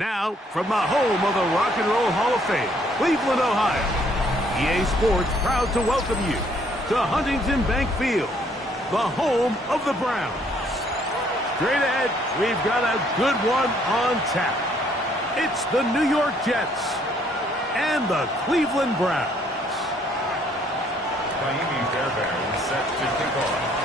Now, from the home of the Rock and Roll Hall of Fame, Cleveland, Ohio, EA Sports proud to welcome you to Huntington Bank Field, the home of the Browns. Straight ahead, we've got a good one on tap. It's the New York Jets and the Cleveland Browns. Kaimi Fairbairn is set to kick off.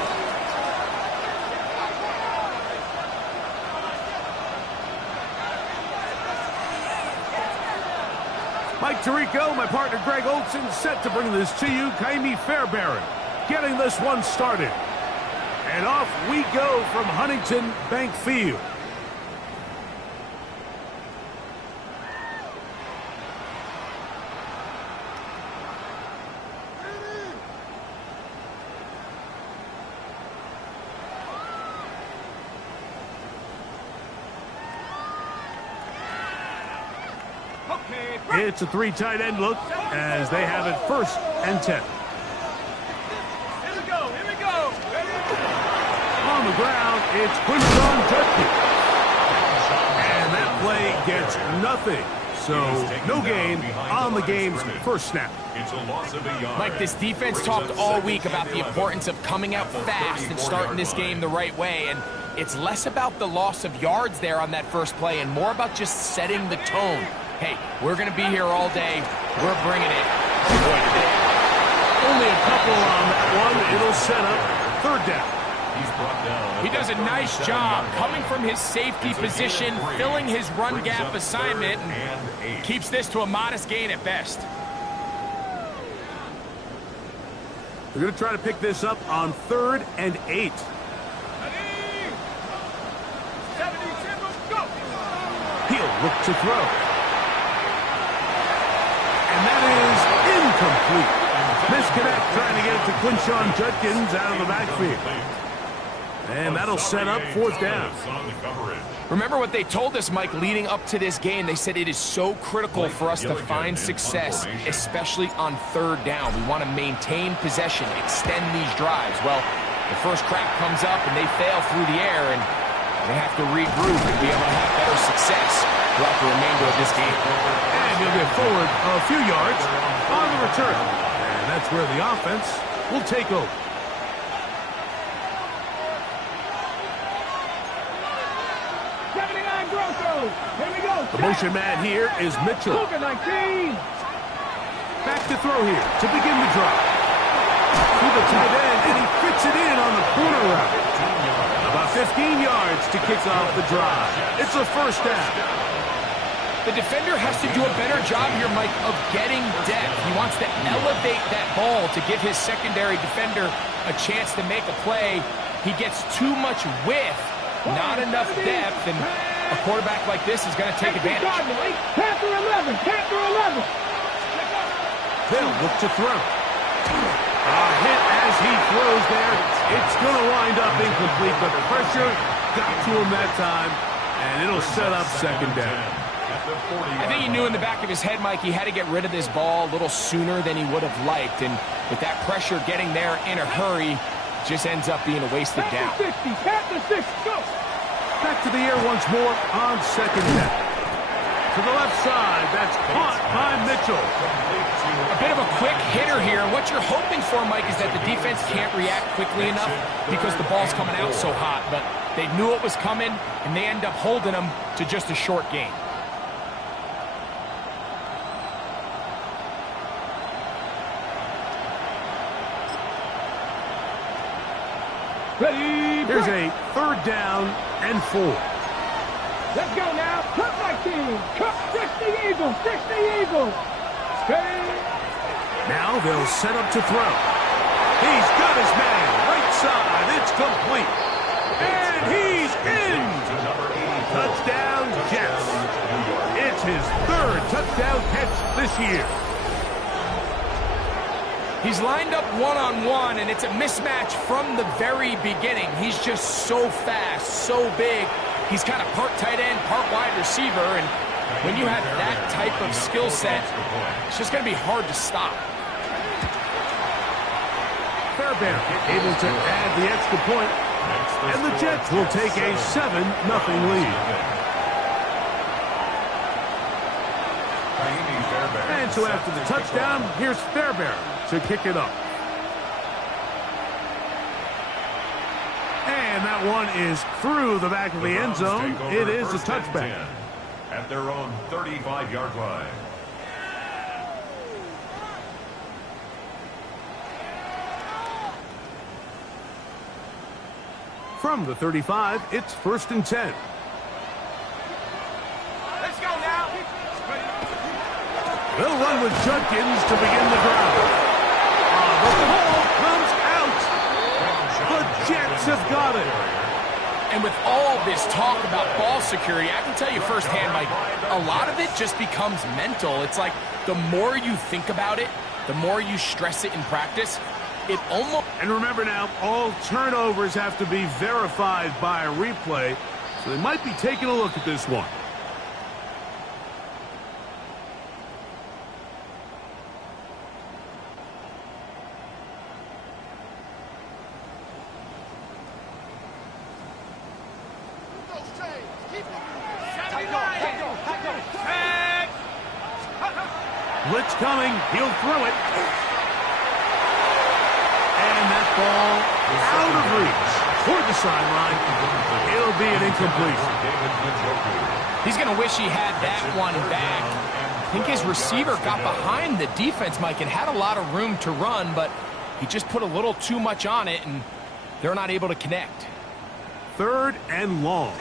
Mike Tirico, my partner Greg Olson, set to bring this to you. Kaimi Fairbairn getting this one started. And off we go from Huntington Bank Field. It's a three tight end look as they have it 1st and 10. Here we go, here we go. On the ground, it's Quinshon Judkins. And that play gets nothing. So no gain on the game's first snap. It's a loss of a yard. Mike, this defense talked all week about the importance of coming out fast and starting this game the right way. And it's less about the loss of yards there on that first play and more about just setting the tone. Hey, we're going to be here all day. We're bringing it. Boy, today. Only a couple on that one. It'll set up 3rd down. He's brought down. He does a nice job coming from his safety position, filling his run gap assignment, and keeps this to a modest gain at best. They're going to try to pick this up on 3rd and 8. He'll look to throw. And that is incomplete. Misconnect trying to get it to Quinshon Judkins out of the backfield. And that'll set up 4th down. Remember what they told us, Mike, leading up to this game. They said it is so critical for us to find success, especially on 3rd down. We want to maintain possession, extend these drives. Well, the first crack comes up and they fail through the air, and they have to regroup and be able to have better success throughout the remainder of this game. And he'll get forward a few yards on the return. And that's where the offense will take over. The motion man here is Mitchell. Back to throw here to begin the drive. To the tight end, and he fits it in on the corner route. About 15 yards to kick off the drive. It's a 1st down. The defender has to do a better job here, Mike, of getting depth. He wants to elevate that ball to give his secondary defender a chance to make a play. He gets too much width, not enough depth, and a quarterback like this is going to take advantage. Panther 11, Panther 11. They'll look to throw. A hit as he throws there. It's going to wind up incomplete, but the pressure got to him that time, and it'll set up 2nd down. I think he knew in the back of his head, Mike, he had to get rid of this ball a little sooner than he would have liked, and with that pressure getting there in a hurry, just ends up being a wasted down. Panther 60, go! Back to the air once more on 2nd down. To the left side, that's caught by Mitchell. A bit of a quick hitter here, and what you're hoping for, Mike, is that the defense can't react quickly enough because the ball's coming out so hot, but they knew it was coming, and they end up holding them to just a short gain. Ready, Here's a 3rd down and 4. let's go now. Cut my team. Cut. Fix the Eagles. Fix the Eagles. Stay. Now they'll set up to throw. He's got his man. Right side. It's complete. And he's in. Touchdown, Jets. It's his 3rd touchdown catch this year. He's lined up one-on-one, and it's a mismatch from the very beginning. He's just so fast, so big. He's kind of part tight end, part wide receiver, and when you have that type of skill set, it's just going to be hard to stop. Fairbairn able to add the extra point, and the Jets will take a 7-0 lead. And so after the touchdown, here's Fairbairn to kick it up. And that one is through the back of the end zone. It is a touchback. At their own 35-yard line. From the 35, it's 1st and 10. Let's go now. They'll run with Judkins to begin the drive. The ball comes out. The Jets have got it. And with all this talk about ball security, I can tell you firsthand, Mike, a lot of it just becomes mental. It's like the more you think about it, the more you stress it in practice, it almost... And remember now, all turnovers have to be verified by a replay, so they might be taking a look at this one. Blitz coming. He'll throw it. And that ball out of reach toward the sideline. It'll be an incompletion. He's going to wish he had that one back. I think his receiver got behind the defense, Mike, and had a lot of room to run, but he just put a little too much on it, and they're not able to connect. 3rd and long.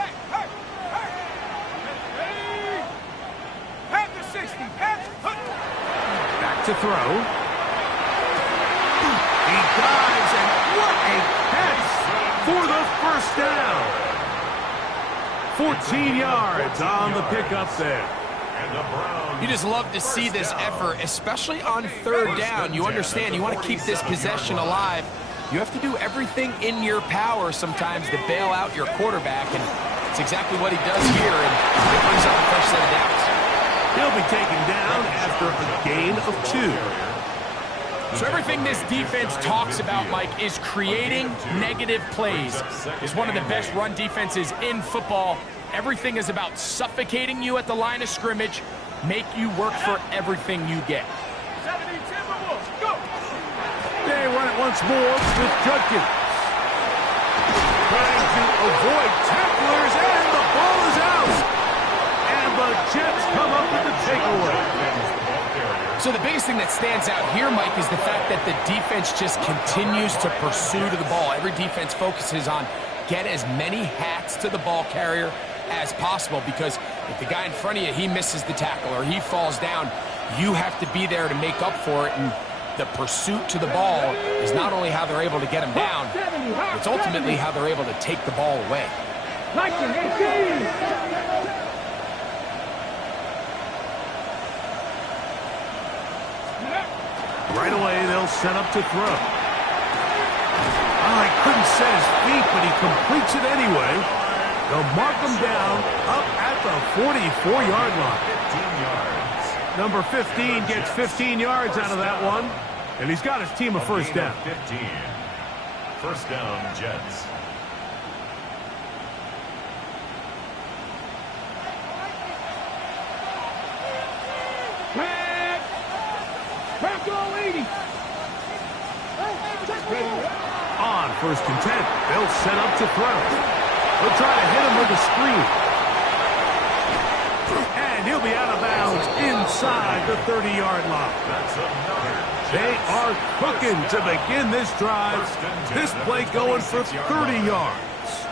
To throw. He dives, and what a catch for the first down. 14 yards on the pickup there. You just love to see this effort, especially on 3rd down. You understand, you want to keep this possession alive. You have to do everything in your power sometimes to bail out your quarterback, and it's exactly what he does here, and it brings up the first set of downs. He'll be taken down after a gain of 2. So everything this defense talks about, Mike, is creating negative plays. It's one of the best run defenses in football. Everything is about suffocating you at the line of scrimmage, make you work for everything you get. They run it once more with Judkins. Trying to avoid tacklers, and the ball is out. The Jets come up with the takeaway. So the biggest thing that stands out here, Mike, is the fact that the defense just continues to pursue to the ball. Every defense focuses on get as many hats to the ball carrier as possible, because if the guy in front of you, he misses the tackle or he falls down, you have to be there to make up for it. And the pursuit to the ball is not only how they're able to get him down, it's ultimately how they're able to take the ball away. Right away, they'll set up to throw. Oh, he couldn't set his feet, but he completes it anyway. They'll mark him down up at the 44-yard line. 15 yards. Number 15 gets 15 yards out of that one, and he's got his team a first down. 15. First down, Jets. On 1st and 10, they'll set up to throw. They'll try to hit him with a screen. And he'll be out of bounds inside the 30-yard line. They are cooking to begin this drive. This play going for 30 yards.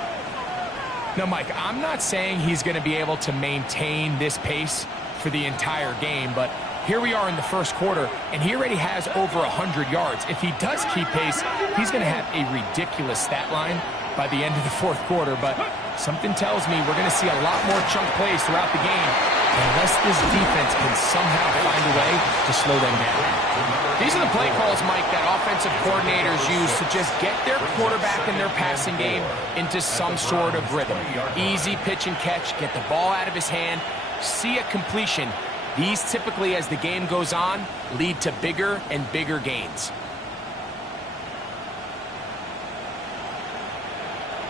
Now, Mike, I'm not saying he's going to be able to maintain this pace for the entire game, but here we are in the first quarter, and he already has over 100 yards. If he does keep pace, he's going to have a ridiculous stat line by the end of the 4th quarter. But something tells me we're going to see a lot more chunk plays throughout the game, unless this defense can somehow find a way to slow them down. These are the play calls, Mike, that offensive coordinators use to just get their quarterback and their passing game into some sort of rhythm. Easy pitch and catch, get the ball out of his hand, see a completion. These typically, as the game goes on, lead to bigger and bigger gains.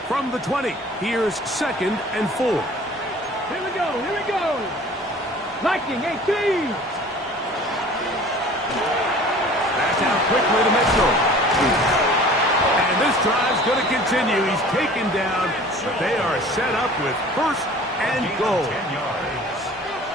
From the 20, here's 2nd and 4. Here we go, here we go. Viking 18. out quickly to Mitchell. And this drive's going to continue. He's taken down, but they are set up with first and goal.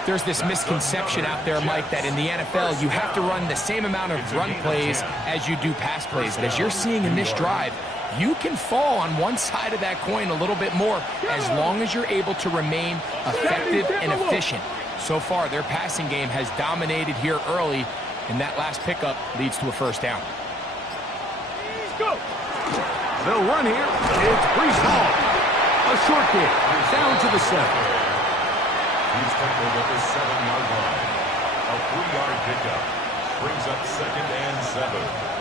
There's this misconception out there, Mike, that in the NFL you have to run the same amount of run plays as you do pass plays. But as you're seeing in this drive, you can fall on one side of that coin a little bit more as long as you're able to remain effective and efficient. So far, their passing game has dominated here early, and that last pickup leads to a first down. They'll run here. It's Breece Hall. A short kick down to the 7. He's tackled at the 7-yard line. A 3-yard pickup brings up 2nd and 7.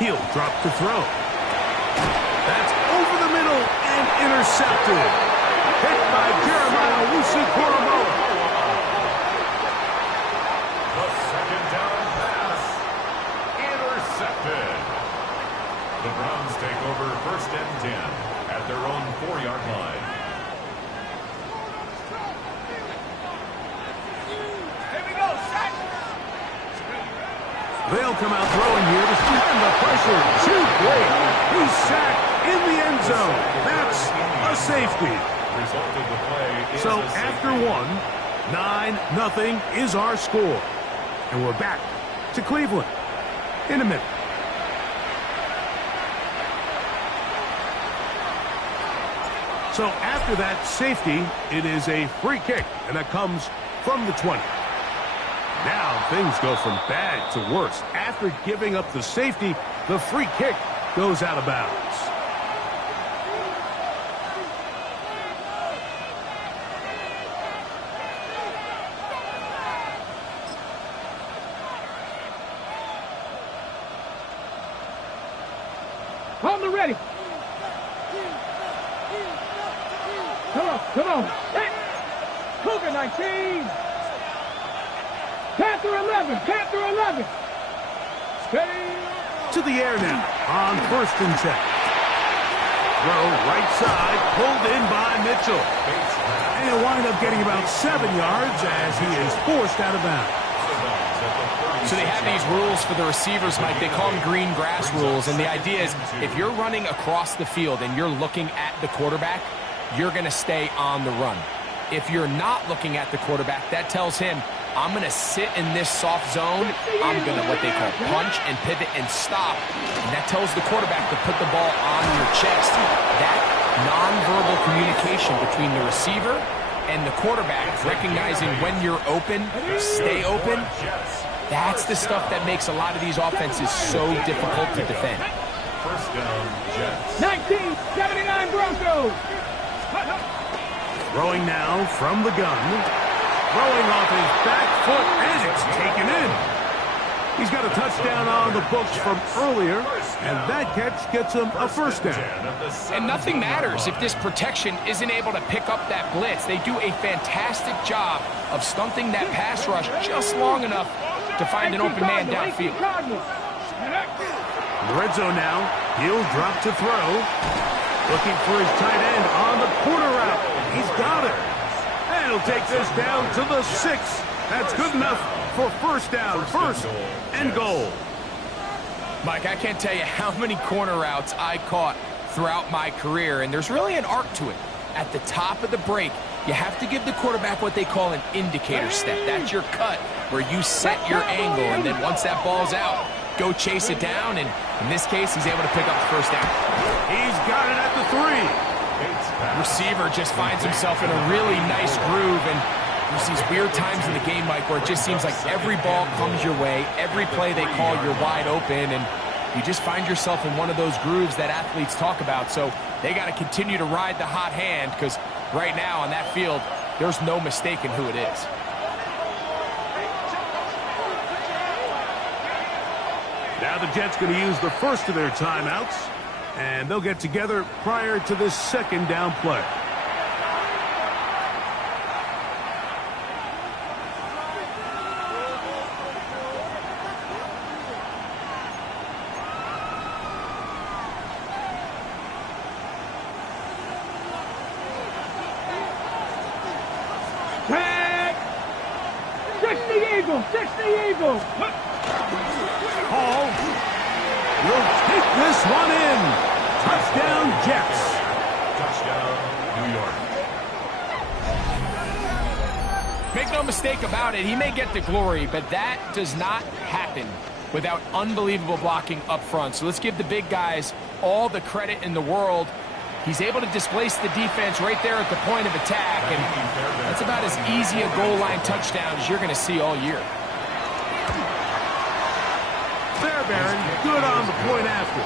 He'll drop the throw. That's over the middle and intercepted. Picked by Jeremiah Owusu-Koramoah. The 2nd down pass. Intercepted. The Browns take over 1st and 10 at their own 4-yard line. They'll come out throwing here to stand the pressure. Too great. He's sacked in the end zone. That's a safety. Result of the play is So a safety. after 1, 9-0 is our score. And we're back to Cleveland in a minute. So after that safety, it is a free kick, and that comes from the 20. Now things go from bad to worse. After giving up the safety, the free kick goes out of bounds. On the ready. Come on. Cougar 19. Panther 11. Steady. To the air now on 1st and 10. Throw right side, pulled in by Mitchell. And he'll wind up getting about 7 yards as he is forced out of bounds. So they have these rules for the receivers, Mike. They call them green grass rules. And the idea is if you're running across the field and you're looking at the quarterback, you're going to stay on the run. If you're not looking at the quarterback, that tells him, I'm going to sit in this soft zone. I'm going to what they call punch and pivot and stop. And that tells the quarterback to put the ball on your chest. That nonverbal communication between the receiver and the quarterback, recognizing when you're open, stay open, that's the stuff that makes a lot of these offenses so difficult to defend. 1st down, Jets. 1979 Broncos. Throwing now from the gun. Throwing off his back foot, and it's taken in. He's got a touchdown on the books from earlier, and that catch gets him a first down. And nothing matters if this protection isn't able to pick up that blitz. They do a fantastic job of stunting that pass rush just long enough to find an open man downfield. Red zone now. He'll drop to throw. Looking for his tight end on the corner route. He's got it. And he'll take this down to the 6. That's good enough for first down, first and goal. Mike, I can't tell you how many corner routes I caught throughout my career, and there's really an arc to it. At the top of the break, you have to give the quarterback what they call an indicator step. That's your cut, where you set your angle, and then once that ball's out, go chase it down, and in this case, he's able to pick up the first down. He's got it at the 3. Receiver just finds himself in a really nice groove, and there's these weird times in the game, Mike, where it just seems like every ball comes your way, every play they call, you're wide open, and you just find yourself in one of those grooves that athletes talk about. So they got to continue to ride the hot hand, because right now on that field, there's no mistaking who it is. Now the Jets going to use the first of their timeouts. And they'll get together prior to this second down play. Tag! 60 Eagles! 60 Eagles! Hall will take this one in. Touchdown, Jets. Touchdown, New York. Make no mistake about it, he may get the glory, but that does not happen without unbelievable blocking up front. So let's give the big guys all the credit in the world. He's able to displace the defense right there at the point of attack, and that's about as easy a goal line touchdown as you're going to see all year. Fairbairn good on the point after.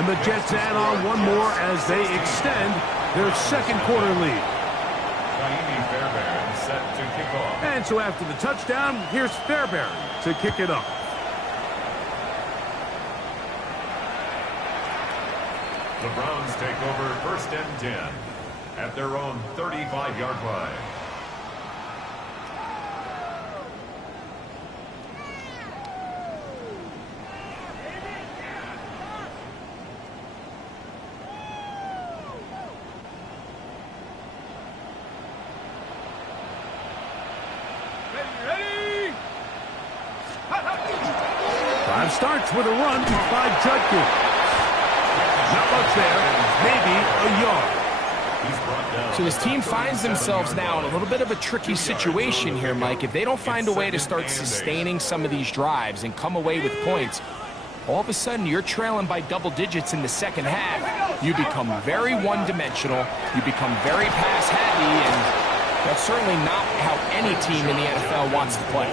And the Jets add on one more as they extend their second quarter lead. Naimi Fairbairn set to kick off. And so after the touchdown, here's Fairbairn to kick it off. The Browns take over 1st and 10 at their own 35-yard line. Five starts with a run by Judkins. Not much there, maybe a yard. So this team finds themselves now in a little bit of a tricky situation here, Mike. If they don't find a way to start sustaining some of these drives and come away with points, all of a sudden you're trailing by double digits in the second half. You become very one-dimensional, you become very pass-heavy, and that's certainly not how any team in the NFL wants to play.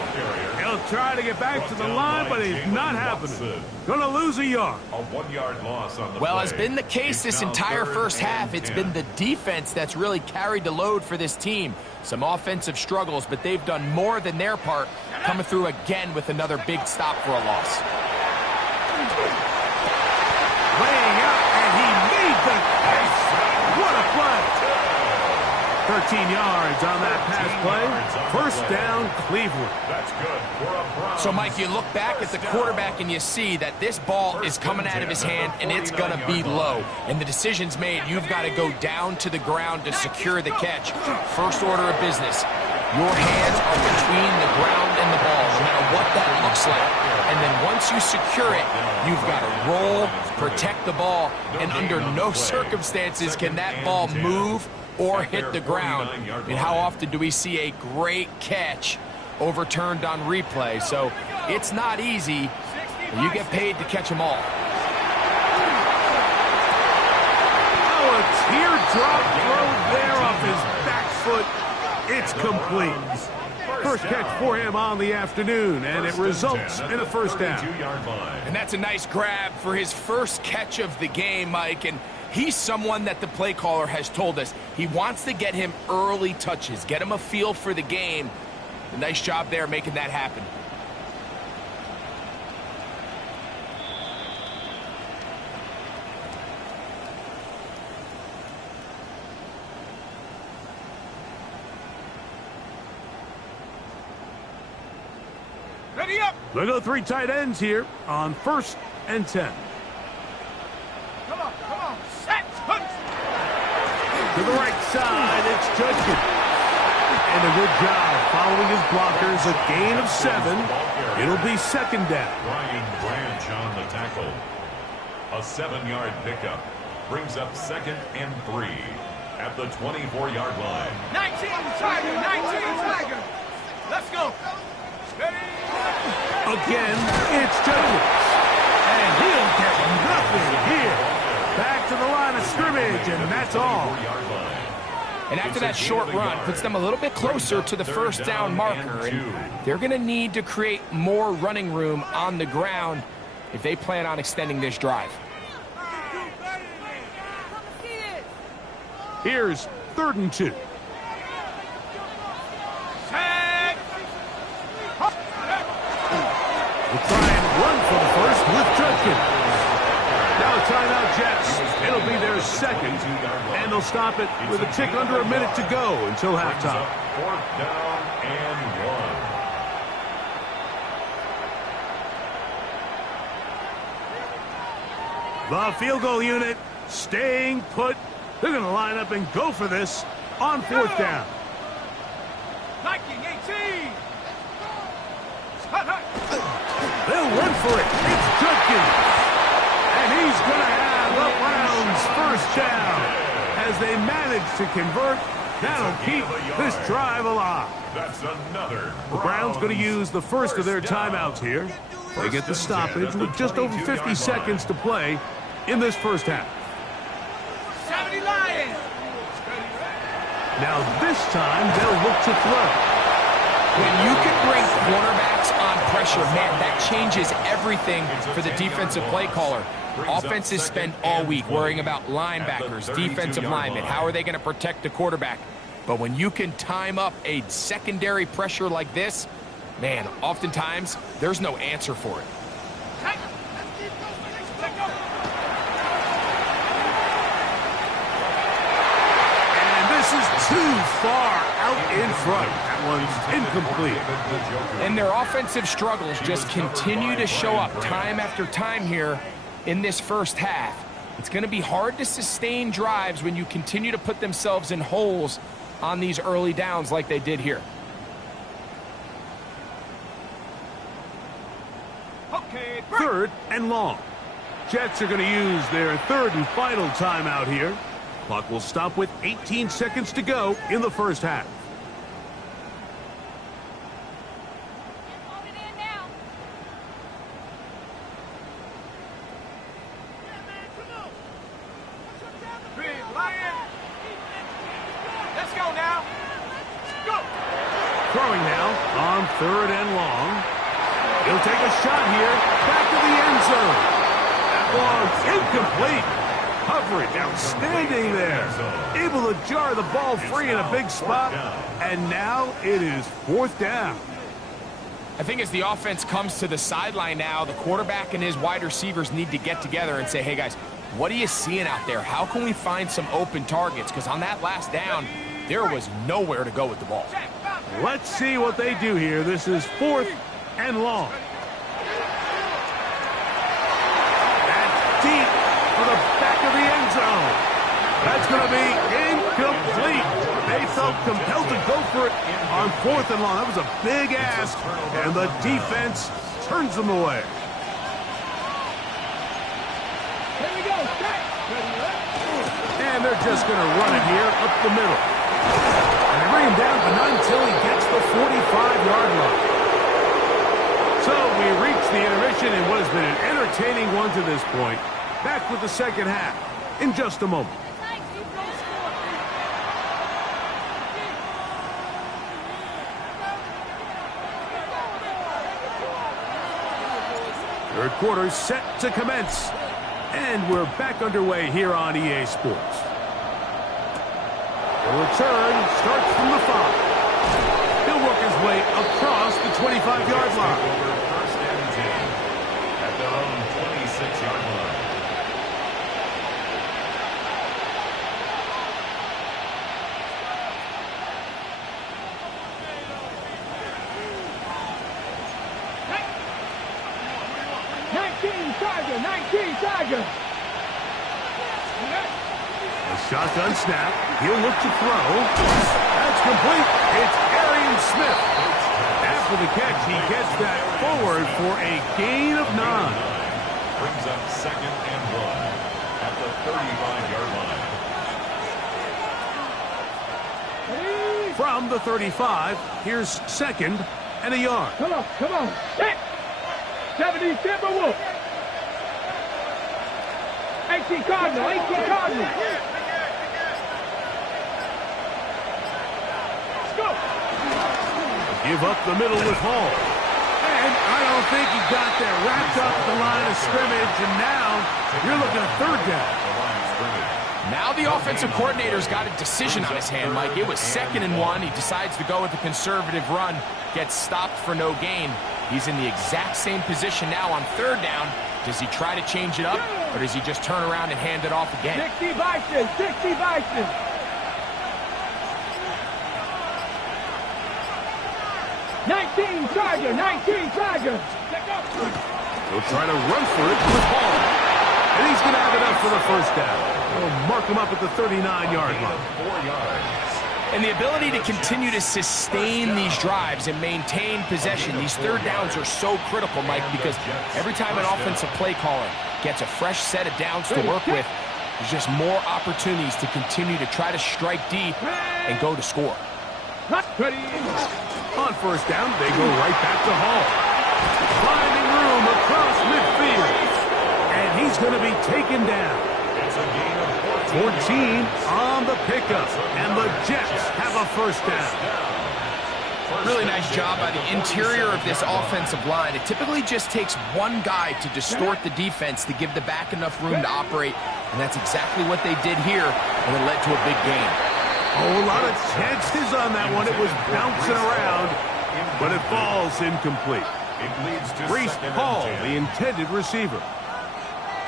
He'll try to get back to the line, but it's not happening. Gonna lose a yard. A 1-yard loss on the Well, play. has been the case this entire first half. It's been the defense that's really carried the load for this team. Some offensive struggles, but they've done more than their part, coming through again with another big stop for a loss. Laying out, and he made the catch. What a play. 13 yards on that pass play. First down, Cleveland. That's good for a Browns. So, Mike, you look back at the quarterback and you see that this ball is coming out of his hand and it's going to be low. And the decision's made. You've got to go down to the ground to secure the catch. First order of business. Your hands are between the ground and the ball, no matter what that looks like. And then once you secure it, you've got to roll, protect the ball, and under no circumstances can that ball move or hit the ground. I mean, how often do we see a great catch overturned on replay? So it's not easy, and you get paid to catch them all. Oh, a teardrop throw there off his back foot. It's complete. First catch for him on the afternoon, and it results in a first down. And that's a nice grab for his first catch of the game, Mike. And he's someone that the play caller has told us he wants to get him early touches, get him a feel for the game. A nice job there making that happen. Ready up! They go three tight ends here on 1st and 10. Come on, set! To the right side, it's Judkins. And a good job following his blockers, a gain of 7. It'll be second down. Brian Branch on the tackle. A 7-yard pickup brings up 2nd and 3 at the 24-yard line. 19 Tiger! Let's go! Ready? Again, it's Judkins. And he'll get nothing here. Back to the line of scrimmage, and that's all. And after that short run, puts them a little bit closer to the first down marker. And they're going to need to create more running room on the ground if they plan on extending this drive. Here's 3rd and 2. We'll try and run for the first with Judkins. Now a timeout, Jets. seconds, and they'll stop it with a tick under a minute to go until halftime. 4th down and 1. The field goal unit staying put. They're going to line up and go for this on 4th down. Liking 18. They'll run for it. It's Judkins. And he's going to have the Browns first down. As they manage to convert, that'll keep this drive alive. That's another. The Browns going to use the first of their timeouts here. They get the stoppage with just over 50 seconds to play in this first half. 70 Lions. Now this time they'll look to throw. When you can bring cornerbacks on pressure, man, that changes everything for the defensive play caller. Offenses spend all week worrying about linebackers, defensive linemen. How are they going to protect the quarterback? But when you can time up a secondary pressure like this, man, oftentimes there's no answer for it. And this is too far out in front. That one's incomplete. And their offensive struggles just continue to show up time after time here in this first half. It's going to be hard to sustain drives when you continue to put themselves in holes on these early downs like they did here. Okay, 3rd and long. Jets are going to use their 3rd and final timeout here. Clock will stop with 18 seconds to go in the first half. Let's go now. Go. Throwing now on 3rd and long. He'll take a shot here. Back to the end zone. That one's incomplete. Coverage outstanding there. Able to jar the ball free in a big spot. And now it is 4th down. I think as the offense comes to the sideline now, the quarterback and his wide receivers need to get together and say, hey, guys, what are you seeing out there? How can we find some open targets? Because on that last down, there was nowhere to go with the ball. Let's see what they do here. This is 4th and long. That's deep for the back of the end zone. That's going to be incomplete. They felt compelled to go for it on 4th and long. That was a big ask, and the defense turns them away. Here we go. And they're just going to run it here up the middle. And they bring him down, but not until he gets the 45-yard line. So we reach the intermission in what has been an entertaining one to this point. Back with the second half in just a moment. Third quarter set to commence. And we're back underway here on EA Sports. The return starts from the 5. He'll work his way across the 25-yard line. First and 10 at their own 26-yard line. Tiger. A shotgun snap. He'll look to throw. That's complete. It's Arian Smith. After the catch, he gets that forward for a gain of 9. Brings up 2nd and 1 at the 35-yard line. From the 35, here's 2nd and a yard. Come on. Set. 70 Timberwolves. 18 Cardinal. Let's go. Give up the middle with Hall. And I don't think he got that wrapped up the line of scrimmage, and now you're looking at 3rd down. Now the offensive coordinator's got a decision on his hand, Mike. It was 2nd and 1. He decides to go with a conservative run, gets stopped for no gain. He's in the exact same position now on 3rd down. Does he try to change it up, or does he just turn around and hand it off again? 60 Bison, 60 Bison. Charger, 19 Charger. He'll try to run for it with Hall. And he's going to have enough for the first down. He'll mark him up at the 39-yard line. 4 yards. And the ability to continue to sustain these drives and maintain possession, these third downs are so critical, Mike, because every time an offensive play caller gets a fresh set of downs to work with, there's just more opportunities to continue to try to strike deep and go to score. On first down, they go right back to Hall. Finding room across midfield. And he's going to be taken down. It's a gain of 14 on the pickup. And the Jets have a first down. Really nice job by the interior of this offensive line. It typically just takes one guy to distort the defense to give the back enough room to operate. And that's exactly what they did here, and it led to a big gain. Oh, a lot of chances on that one. It was bouncing around, but it falls incomplete. It leads to Breece second and Hall, 10. the intended receiver.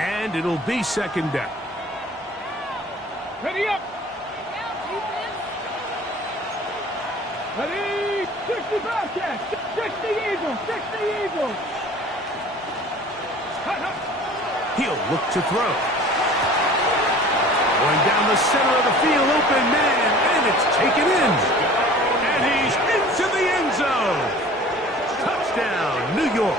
And it'll be second down. Ready up. Ready. 60 Bobcats. 60 Eagles. 60 Eagles. He'll look to throw. Going down the center of the field, open man, and it's taken in. And he's into the end zone. Touchdown, New York.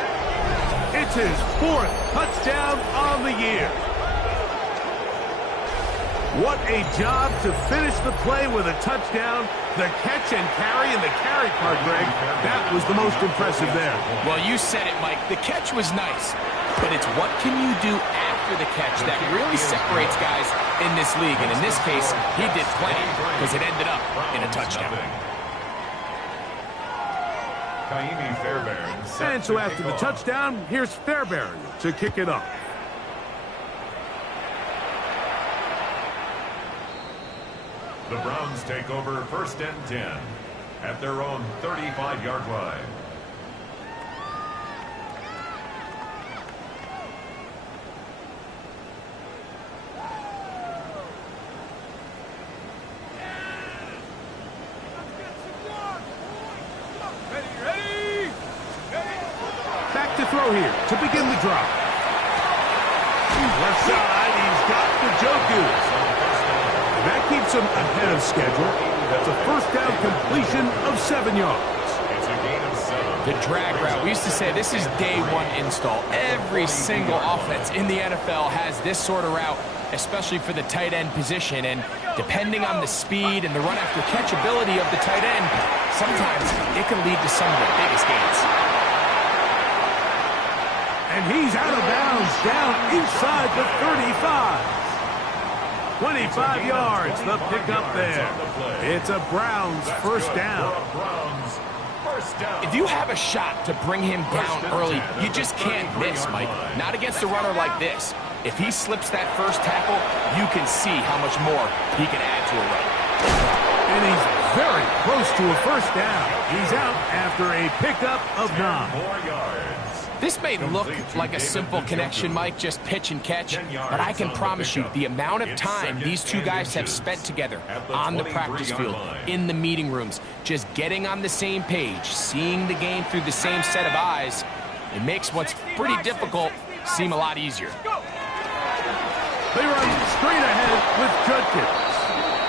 It's his 4th touchdown on the year. What a job to finish the play with a touchdown. The catch and carry and the carry part, Greg, that was the most impressive there. Well, you said it, Mike. The catch was nice, but it's what can you do after the catch that really separates guys in this league. And in this case, he did plenty because it ended up in a touchdown. Kaimi Fairbairn. And so after the touchdown, here's Fairbairn to kick it off. The Browns take over first and 10 at their own 35-yard line. Back to throw here to begin the drive. Left side, he's got Njoku. That keeps him ahead of schedule. That's a first down completion of 7 yards. It's a gain of 7. The drag route. We used to say this is day one install. Every single offense in the NFL has this sort of route, especially for the tight end position. And depending on the speed and the run after catch ability of the tight end, sometimes it can lead to some of the biggest gains. And he's out of bounds down inside the 35. 25 yards, the pickup there. It's a Browns first down. If you have a shot to bring him down early, you just can't miss, Mike. Not against a runner like this. If he slips that first tackle, you can see how much more he can add to a run. And he's very close to a first down. He's out after a pickup of 9. 4 yards. This may look like a simple connection, Mike, just pitch and catch, but I can promise you the amount of time these two guys have spent together on the practice field, in the meeting rooms, just getting on the same page, seeing the game through the same set of eyes, it makes what's pretty difficult seem a lot easier. They run straight ahead with Judkins.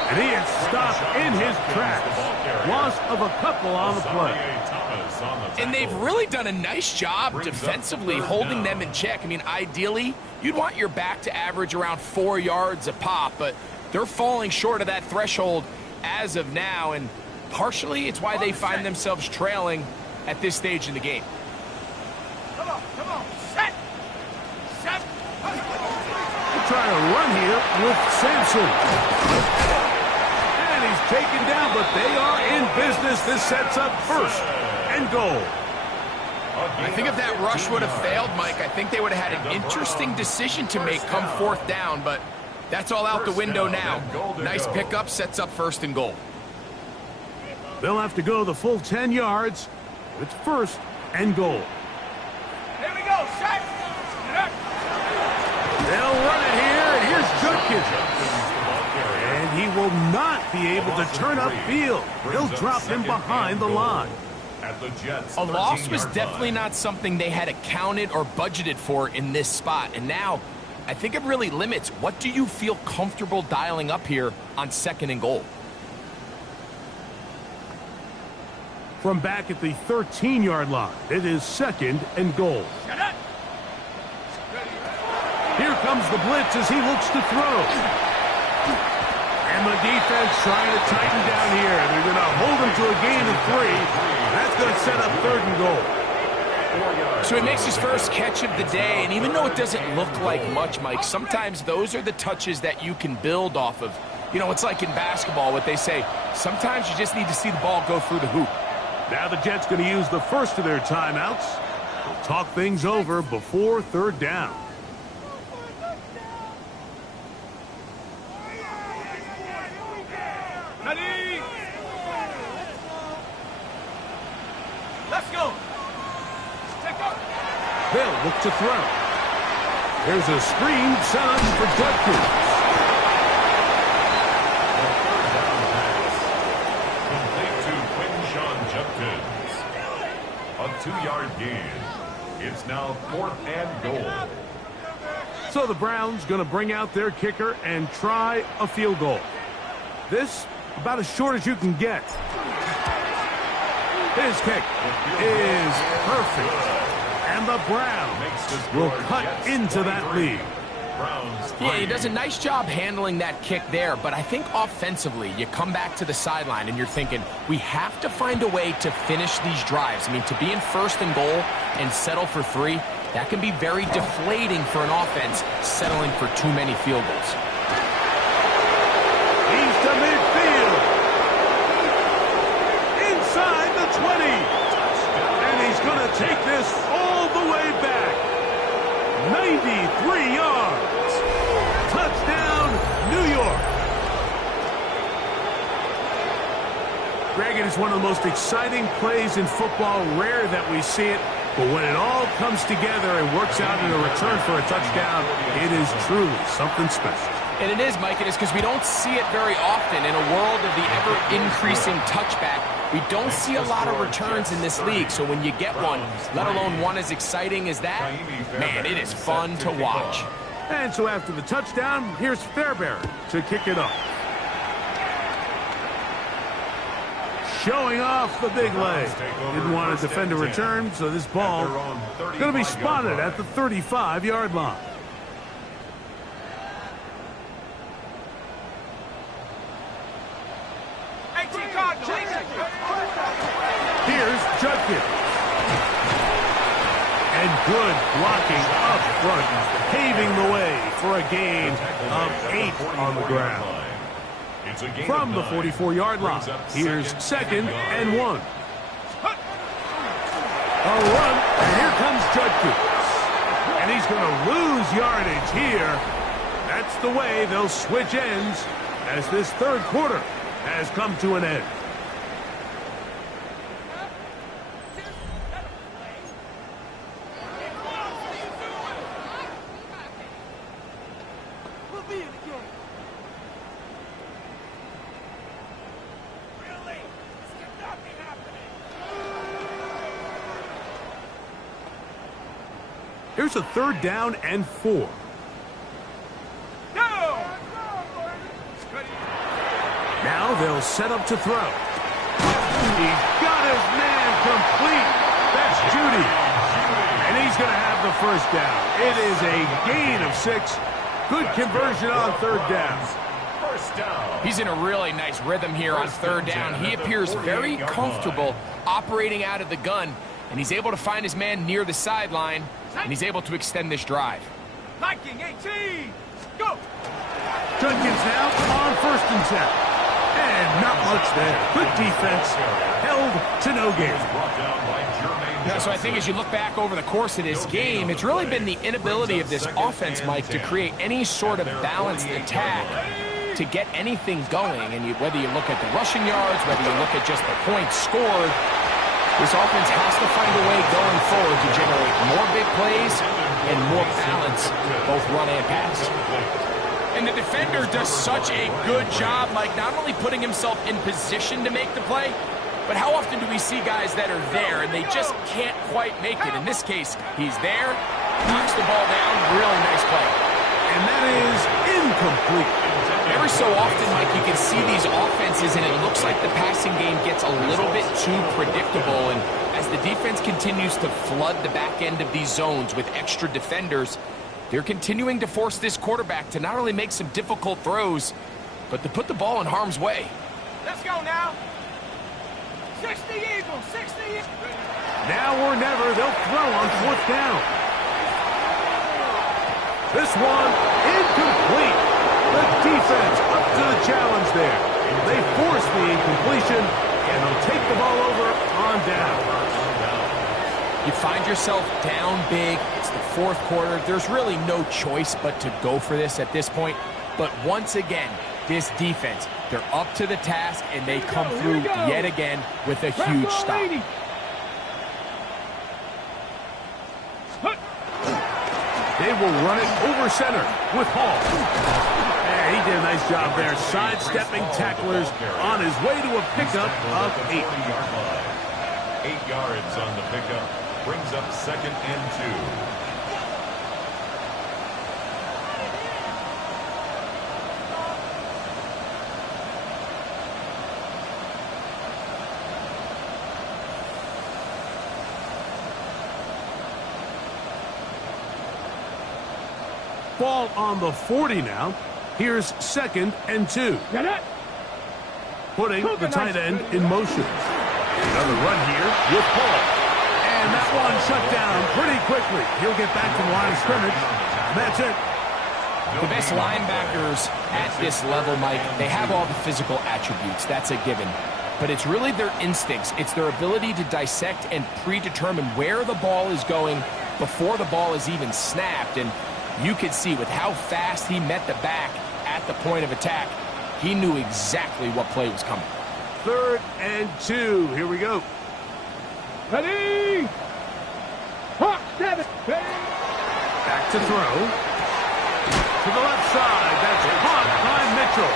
And he is stopped in his tracks. Loss of a couple on the play. And they've really done a nice job defensively holding them in check. I mean, ideally, you'd want your back to average around 4 yards a pop, but they're falling short of that threshold as of now, and partially it's why they find themselves trailing at this stage in the game. Come on, set. We'll try a run here with Sampson. And he's taken down, but they are in business. This sets up first and goal. I think if that rush would have failed, Mike, I think they would have had an interesting decision to make come 4th down, but that's all out the window now. Nice pickup, sets up first and goal. They'll have to go the full 10 yards. It's first and goal. Here we go, set. will not be able to turn upfield. He'll drop him behind the line. At the Jets' A loss was 13-yard definitely line. not something they had accounted or budgeted for in this spot. And now, I think it really limits. What do you feel comfortable dialing up here on 2nd and goal? From back at the 13-yard line, it is 2nd and goal. Here comes the blitz as he looks to throw. And the defense trying to tighten down here. They're going to hold him to a gain of 3. That's going to set up 3rd and goal. So he makes his first catch of the day, and even though it doesn't look like much, Mike, sometimes those are the touches that you can build off of. You know, it's like in basketball, what they say, sometimes you just need to see the ball go through the hoop. Now the Jets going to use the first of their timeouts. They'll talk things over before 3rd down. Let's go. They'll look to throw. There's a screen set up for Judkins. Complete to Quinshon Judkins. A 2-yard gain. It's now 4th and goal. So the Browns going to bring out their kicker and try a field goal. This about as short as you can get. His kick is perfect. And the Browns will cut into that lead. Yeah, he does a nice job handling that kick there, but I think offensively, you come back to the sideline and you're thinking, we have to find a way to finish these drives. I mean, to be in 1st and goal and settle for 3, that can be very deflating for an offense settling for too many field goals. He's to midfield. Inside the 20. And he's going to take this all the way back. 93 yards. Touchdown, New York. Greg, it is one of the most exciting plays in football. Rare that we see it. But when it all comes together and works out in a return for a touchdown, it is truly something special. And it is, Mike, it is because we don't see it very often in a world of the ever-increasing touchback. We don't see a lot of returns in this league, so when you get one, let alone one as exciting as that, man, it is fun to watch. And so after the touchdown, here's Fairbairn to kick it up. Showing off the big leg. Didn't want to defend a return, so this ball going to be spotted at the 35-yard line. Here's Judkins. And good blocking up front, paving the way for a gain of 8 on the ground. From the 44-yard line, here's 2nd and 1. A run, and here comes Judkins. And he's going to lose yardage here. That's the way they'll switch ends as this 3rd quarter has come to an end. Here's a 3rd down and 4. Now they'll set up to throw. He's got his man complete. That's Judy. And he's going to have the 1st down. It is a gain of 6. Good conversion on 3rd down. He's in a really nice rhythm here on 3rd down. He appears very comfortable operating out of the gun, and he's able to find his man near the sideline, and he's able to extend this drive. Liking 18. Go. Judkins now on 1st and 10. And not much there. Good defense. Held to no gain. Yeah, so I think as you look back over the course of this game, it's really been the inability of this offense, Mike, to create any sort of balanced attack to get anything going. And whether you look at the rushing yards, whether you look at just the points scored, this offense has to find a way going forward to generate more big plays and more balance, both run and pass. And the defender does such a good job, Mike, not only putting himself in position to make the play, but how often do we see guys that are there and they just can't quite make it? In this case, he's there, knocks the ball down, really nice play. And that is incomplete. Every so often, Mike, you can see these offenses, and it looks like the passing game gets a little bit too predictable. And as the defense continues to flood the back end of these zones with extra defenders, they're continuing to force this quarterback to not only make some difficult throws, but to put the ball in harm's way. Let's go now. 60 Eagles, 60 Eagles. Now or never, they'll throw on fourth down. This one, incomplete. The defense up to the challenge there. They force the incompletion, and they'll take the ball over on down. You find yourself down big. It's the fourth quarter. There's really no choice but to go for this at this point. But once again, this defense, they're up to the task, and they come through yet again with a huge stop. They will run it over center with Hall. And he did a nice job there, sidestepping tacklers on his way to a pickup of 8. 8 yards on the pickup. Brings up 2nd and 2. Ball on the 40 now. Here's 2nd and 2. Got it. Putting the tight end in motion. Another run here with Paul. And that one shut down pretty quickly. He'll get back to the line of scrimmage. That's it. The best linebackers at this level, Mike, they have all the physical attributes. That's a given. But it's really their instincts. It's their ability to dissect and predetermine where the ball is going before the ball is even snapped. And you could see with how fast he met the back at the point of attack, he knew exactly what play was coming. 3rd and 2. Here we go. Ready. Hawk 7. Back to throw. To the left side. That's caught by Mitchell.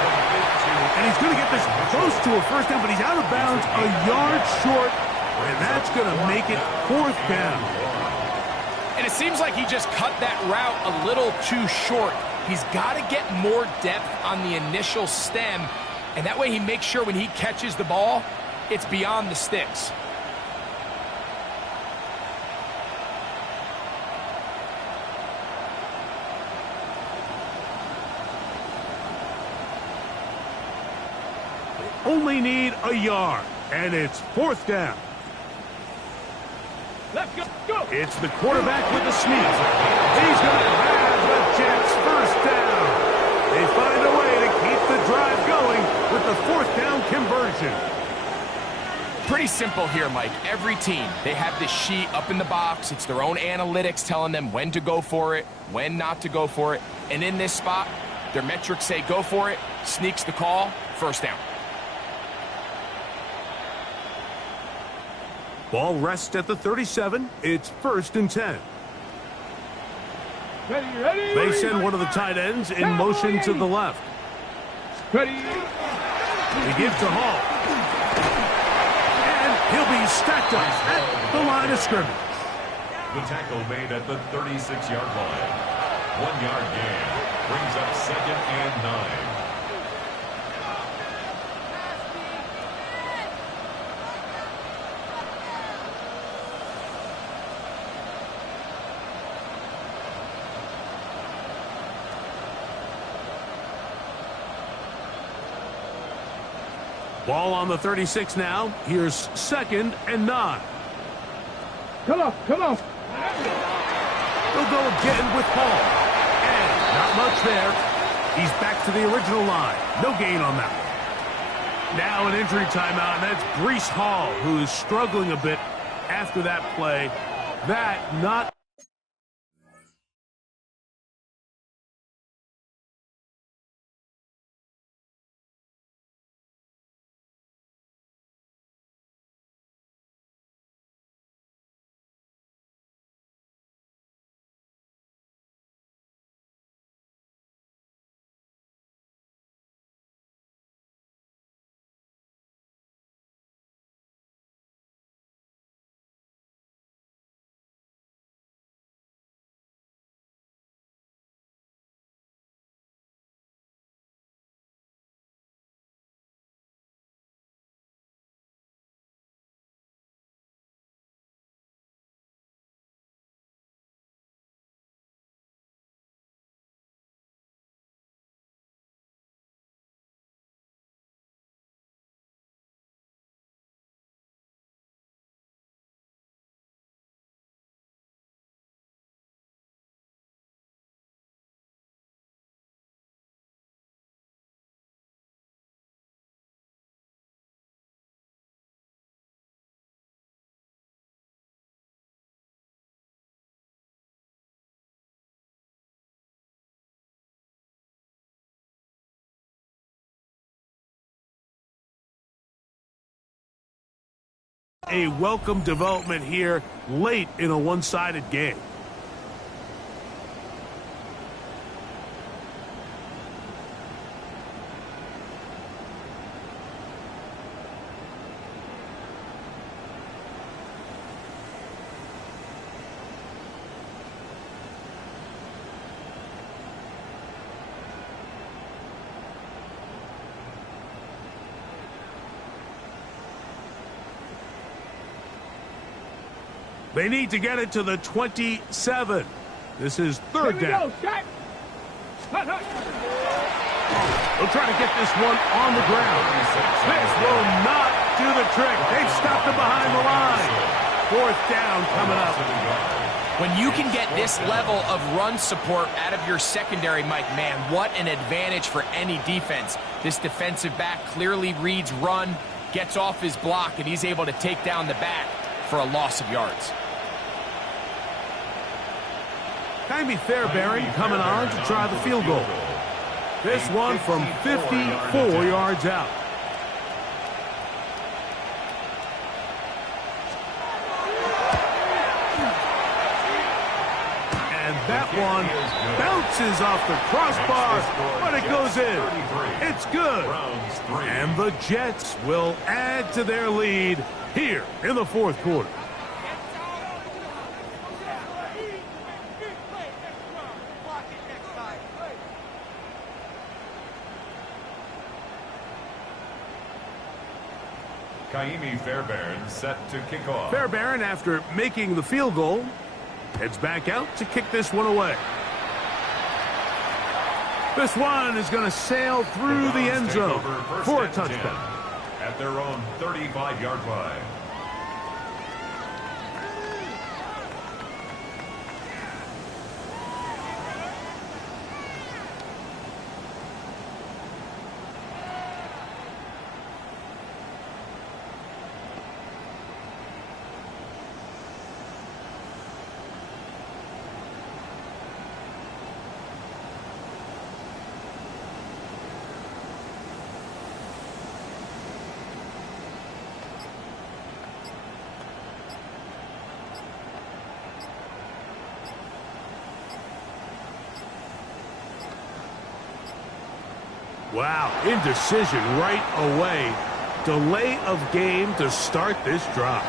And he's going to get this close to a first down, but he's out of bounds a yard short. And that's going to make it 4th down. And it seems like he just cut that route a little too short. He's got to get more depth on the initial stem, and that way he makes sure when he catches the ball, it's beyond the sticks. Only need a yard, and it's 4th down. Let's go. Go. It's the quarterback with the sneak. He's going to have the Jets 1st down. They find a way to keep the drive going with the 4th down conversion. Pretty simple here, Mike. Every team, they have this sheet up in the box. It's their own analytics telling them when to go for it, when not to go for it. And in this spot, their metrics say go for it, sneaks the call, 1st down. Ball rests at the 37. It's 1st and 10. Ready. They send one of the tight ends in motion to the left. Ready. They give to Hall. And he'll be stacked up at the line of scrimmage. The tackle made at the 36-yard line. 1-yard gain. Brings up 2nd and 9. Ball on the 36 now. Here's 2nd and 9. Come on. They'll go again with Hall. And not much there. He's back to the original line. No gain on that one. Now an injury timeout, and that's Breece Hall, who is struggling a bit after that play. That not A welcome development here late in a one-sided game. They need to get it to the 27. This is third down. Go, They'll try to get this one on the ground. This will not do the trick. They've stopped it behind the line. Fourth down coming up. When you can get this level of run support out of your secondary, Mike, man, what an advantage for any defense. This defensive back clearly reads run, gets off his block, and he's able to take down the back for a loss of yards. Ka'imi Fairbairn coming on to try the field goal. This one from 54 yards out. And that one bounces off the crossbar, but it goes in. It's good. And the Jets will add to their lead here in the fourth quarter. Ka'imi Fairbairn set to kick off. Fairbairn, after making the field goal, heads back out to kick this one away. This one is going to sail through the end zone for a touchdown. At their own 35-yard line. Wow, indecision right away. Delay of game to start this drive.